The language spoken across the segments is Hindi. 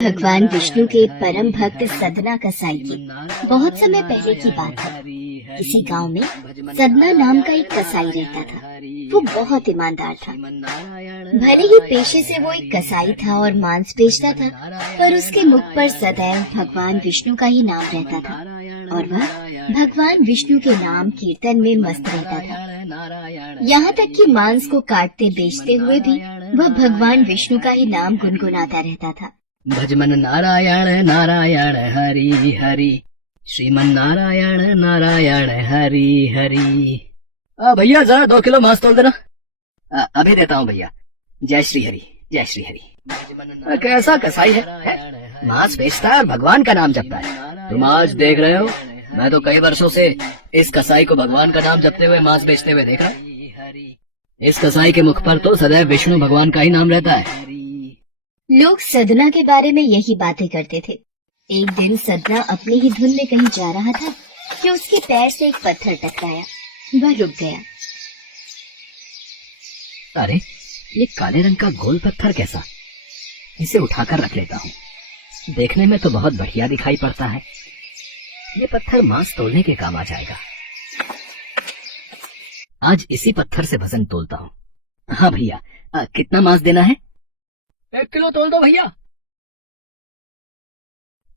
भगवान विष्णु के परम भक्त सदना कसाई की बहुत समय पहले की बात है। किसी गांव में सदना नाम का एक कसाई रहता था। वो बहुत ईमानदार था। भले ही पेशे से वो एक कसाई था और मांस बेचता था, पर उसके मुख पर सदैव भगवान विष्णु का ही नाम रहता था और वह भगवान विष्णु के नाम कीर्तन में मस्त रहता था। यहाँ तक कि मांस को काटते बेचते हुए भी वह भगवान विष्णु का ही नाम गुनगुनाता रहता था। भजमन नारायण नारायण हरि हरि, श्रीमन नारायण नारायण हरि हरि। भैया जरा 2 किलो मांस तोल देना। अभी देता हूँ भैया। जय श्री हरि, जय श्री हरि। कैसा कसाई है? मांस बेचता है और भगवान का नाम जपता है। तुम आज देख रहे हो, मैं तो कई वर्षों से इस कसाई को भगवान का नाम जपते हुए मांस बेचते हुए देख रहा। इस कसाई के मुख पर तो सदैव विष्णु भगवान का ही नाम रहता है। लोग सदना के बारे में यही बातें करते थे। एक दिन सदना अपनी ही धुन में कहीं जा रहा था कि उसके पैर से एक पत्थर टकराया। वह रुक गया। अरे, ये काले रंग का गोल पत्थर कैसा? इसे उठाकर रख लेता हूँ। देखने में तो बहुत बढ़िया दिखाई पड़ता है। ये पत्थर मांस तोलने के काम आ जाएगा। आज इसी पत्थर से वजन तोलता हूँ। हाँ भैया, कितना मांस देना है? 1 किलो तोल दो भैया।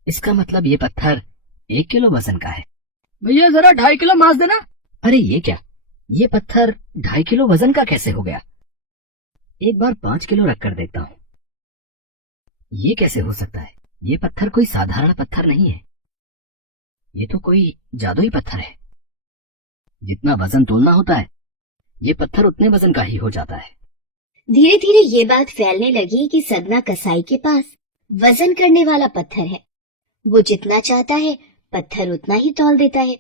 इसका मतलब ये पत्थर 1 किलो वजन का है। भैया जरा 2.5 किलो मांस देना। अरे ये क्या, ये पत्थर 2.5 किलो वजन का कैसे हो गया? एक बार 5 किलो रख कर देखता हूँ। ये कैसे हो सकता है? ये पत्थर कोई साधारण पत्थर नहीं है। ये तो कोई जादुई पत्थर है। जितना वजन तोलना होता है, ये पत्थर उतने वजन का ही हो जाता है। धीरे धीरे ये बात फैलने लगी कि सदना कसाई के पास वजन करने वाला पत्थर है। वो जितना चाहता है पत्थर उतना ही तौल देता है।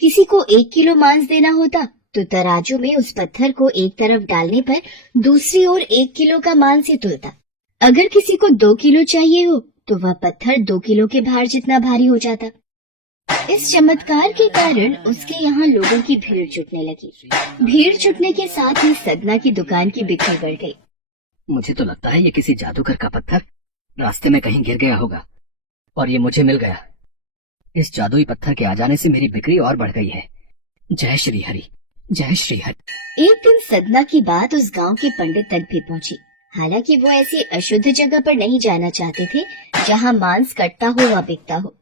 किसी को 1 किलो मांस देना होता तो तराजू में उस पत्थर को एक तरफ डालने पर दूसरी ओर 1 किलो का मांस ही तुलता। अगर किसी को 2 किलो चाहिए हो तो वह पत्थर 2 किलो के भार जितना भारी हो जाता। इस चमत्कार के कारण उसके यहाँ लोगों की भीड़ जुटने लगी। भीड़ जुटने के साथ ही सदना की दुकान की बिक्री बढ़ गई। मुझे तो लगता है ये किसी जादूगर का पत्थर रास्ते में कहीं गिर गया होगा और ये मुझे मिल गया। इस जादुई पत्थर के आ जाने से मेरी बिक्री और बढ़ गई है। जय श्री हरि, जय श्री हरि। एक दिन सदना की बात उस गांव के पंडित तक भी पहुंची। हालांकि वो ऐसी अशुद्ध जगह पर नहीं जाना चाहते थे जहाँ मांस कटता हो व बिकता हो,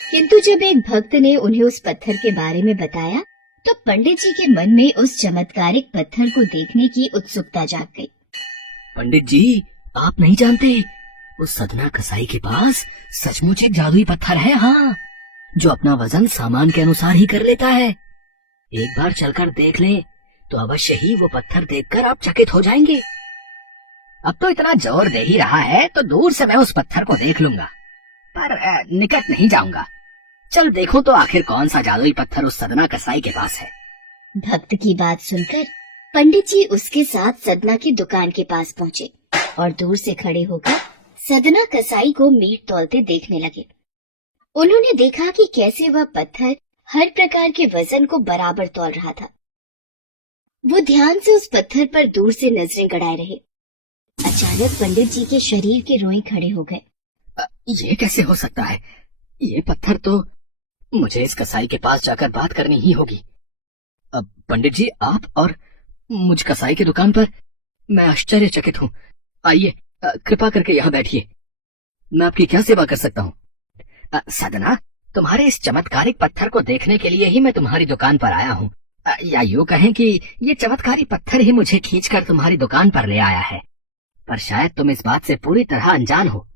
किंतु जब एक भक्त ने उन्हें उस पत्थर के बारे में बताया तो पंडित जी के मन में उस चमत्कारिक पत्थर को देखने की उत्सुकता जाग गई। पंडित जी, आप नहीं जानते, उस सदना कसाई के पास सचमुच एक जादुई पत्थर है। हाँ, जो अपना वजन सामान के अनुसार ही कर लेता है। एक बार चलकर देख ले तो अवश्य ही वो पत्थर देखकर आप चकित हो जाएंगे। अब तो इतना जोर दे ही रहा है तो दूर से मैं उस पत्थर को देख लूंगा, पर निकट नहीं जाऊंगा। चल देखो तो आखिर कौन सा जादुई पत्थर उस सदना कसाई के पास है। भक्त की बात सुनकर पंडित जी उसके साथ सदना की दुकान के पास पहुँचे और दूर से खड़े होकर सदना कसाई को मीट तौलते देखने लगे। उन्होंने देखा कि कैसे वह पत्थर हर प्रकार के वजन को बराबर तौल रहा था। वो ध्यान से उस पत्थर पर दूर से नजरें गड़ाए रहे। अचानक पंडित जी के शरीर के रोए खड़े हो गए। ये कैसे हो सकता है? ये पत्थर तो मुझे इस कसाई के पास जाकर बात करनी ही होगी। अब पंडित जी, आप और मुझ कसाई की दुकान पर मैं आश्चर्यचकित हूँ। आइए, कृपा करके यहाँ बैठिए। मैं आपकी क्या सेवा कर सकता हूँ? सदना, तुम्हारे इस चमत्कारिक पत्थर को देखने के लिए ही मैं तुम्हारी दुकान पर आया हूँ। या यूँ कहें कि ये चमत्कारी पत्थर ही मुझे खींचकर तुम्हारी दुकान पर ले आया है। पर शायद तुम इस बात से पूरी तरह अनजान हो।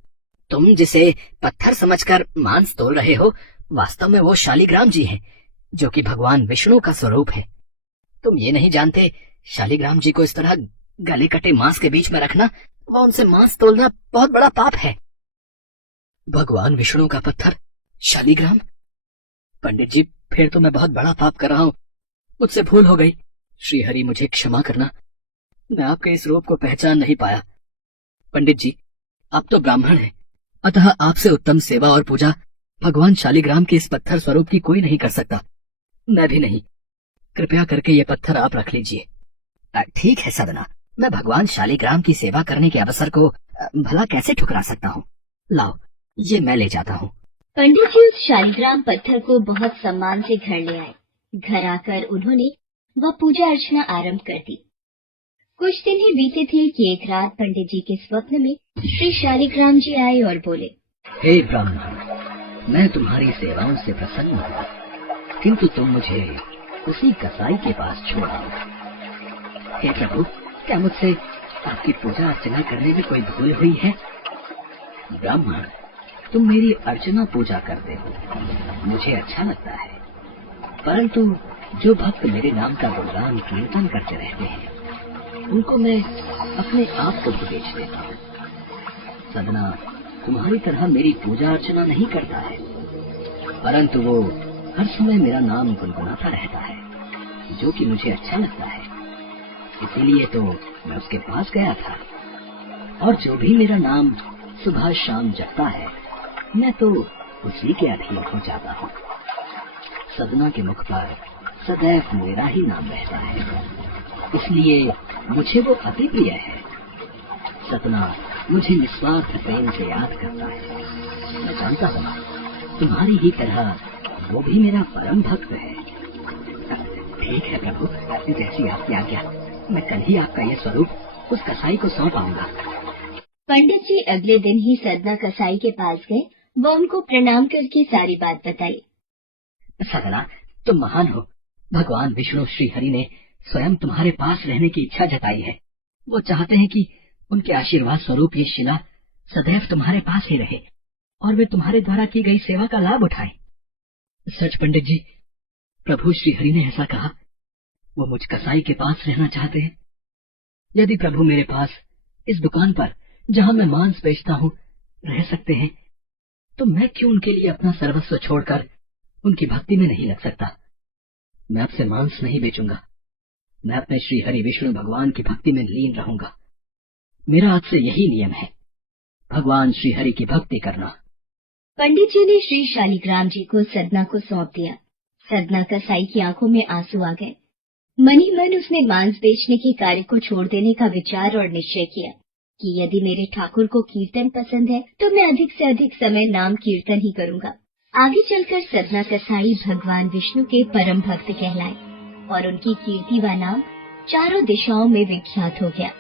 तुम जिसे पत्थर समझकर मांस तोल रहे हो, वास्तव में वो शालिग्राम जी हैं, जो कि भगवान विष्णु का स्वरूप है। तुम ये नहीं जानते, शालिग्राम जी को इस तरह गले कटे मांस के बीच में रखना व उनसे मांस तोलना बहुत बड़ा पाप है। भगवान विष्णु का पत्थर शालिग्राम? पंडित जी, फिर तो मैं बहुत बड़ा पाप कर रहा हूँ। मुझसे भूल हो गई। श्री हरि, मुझे क्षमा करना। मैं आपके इस रूप को पहचान नहीं पाया। पंडित जी, आप तो ब्राह्मण हैं, अतः आपसे उत्तम सेवा और पूजा भगवान शालिग्राम के इस पत्थर स्वरूप की कोई नहीं कर सकता। मैं भी नहीं। कृपया करके ये पत्थर आप रख लीजिए। ठीक है सदना, मैं भगवान शालिग्राम की सेवा करने के अवसर को भला कैसे ठुकरा सकता हूँ। लाओ, ये मैं ले जाता हूँ। पंडित जी उस शालिग्राम पत्थर को बहुत सम्मान से घर ले आए। घर आकर उन्होंने वह पूजा अर्चना आरंभ कर दी। कुछ दिन ही बीते थे कि एक रात पंडित जी के स्वप्न में श्री शालिग्राम जी आए और बोले, हे ब्राह्मण, मैं तुम्हारी सेवाओं से प्रसन्न हूँ, किंतु तुम मुझे उसी कसाई के पास छोड़ आओ। हे प्रभु, क्या मुझसे आपकी पूजा अर्चना करने में कोई भूल हुई है? ब्राह्मण, तुम मेरी अर्चना पूजा करते हो, मुझे अच्छा लगता है, परंतु जो भक्त मेरे नाम का गुणगान कीर्तन करते रहते हैं, उनको मैं अपने आप को भी बेच देता हूँ। सदना तुम्हारी तरह मेरी पूजा अर्चना नहीं करता है, परंतु वो हर समय मेरा नाम गुनगुनाता रहता है, जो कि मुझे अच्छा लगता है। इसीलिए तो मैं उसके पास गया था, और जो भी मेरा नाम सुबह शाम जपता है, मैं तो उसी के अधीन हो जाता हूँ। सदना के मुख पर सदैव मेरा ही नाम रहता है, इसलिए मुझे वो अति प्रिय है। सदना मुझे निस्वार्थ प्रेम से याद करता है। मैं जानता हूँ तुम्हारी ही तरह वो भी मेरा परम भक्त है। ठीक है प्रभु, जैसी आपकी आज्ञा, मैं कल ही आपका ये स्वरूप उस कसाई को सौंप आऊंगा। पंडित जी अगले दिन ही सदना कसाई के पास गए। वह उनको प्रणाम करके सारी बात बताई। सदना, तुम महान हो। भगवान विष्णु श्री हरि ने स्वयं तुम्हारे पास रहने की इच्छा जताई है। वो चाहते हैं कि उनके आशीर्वाद स्वरूप ये शिला सदैव तुम्हारे पास ही रहे और वे तुम्हारे द्वारा की गई सेवा का लाभ उठाएं। सच पंडित जी, प्रभु श्री हरि ने ऐसा कहा। वो मुझ कसाई के पास रहना चाहते हैं। यदि प्रभु मेरे पास इस दुकान पर, जहाँ मैं मांस बेचता हूँ, रह सकते हैं, तो मैं क्यों उनके लिए अपना सर्वस्व छोड़कर उनकी भक्ति में नहीं लग सकता। मैं अब से मांस नहीं बेचूंगा। मैं अपने श्री हरि विष्णु भगवान की भक्ति में लीन रहूंगा। मेरा आज से यही नियम है, भगवान श्री हरि की भक्ति करना। पंडित जी ने श्री शालिग्राम जी को सदना को सौंप दिया। सदना कसाई की आंखों में आंसू आ गए। मन ही मन उसने मांस बेचने के कार्य को छोड़ देने का विचार और निश्चय किया कि यदि मेरे ठाकुर को कीर्तन पसंद है तो मैं अधिक से अधिक समय नाम कीर्तन ही करूंगा। आगे चलकर सदना कसाई भगवान विष्णु के परम भक्त कहलाए और उनकी कीर्ति व नाम चारों दिशाओं में विख्यात हो गया।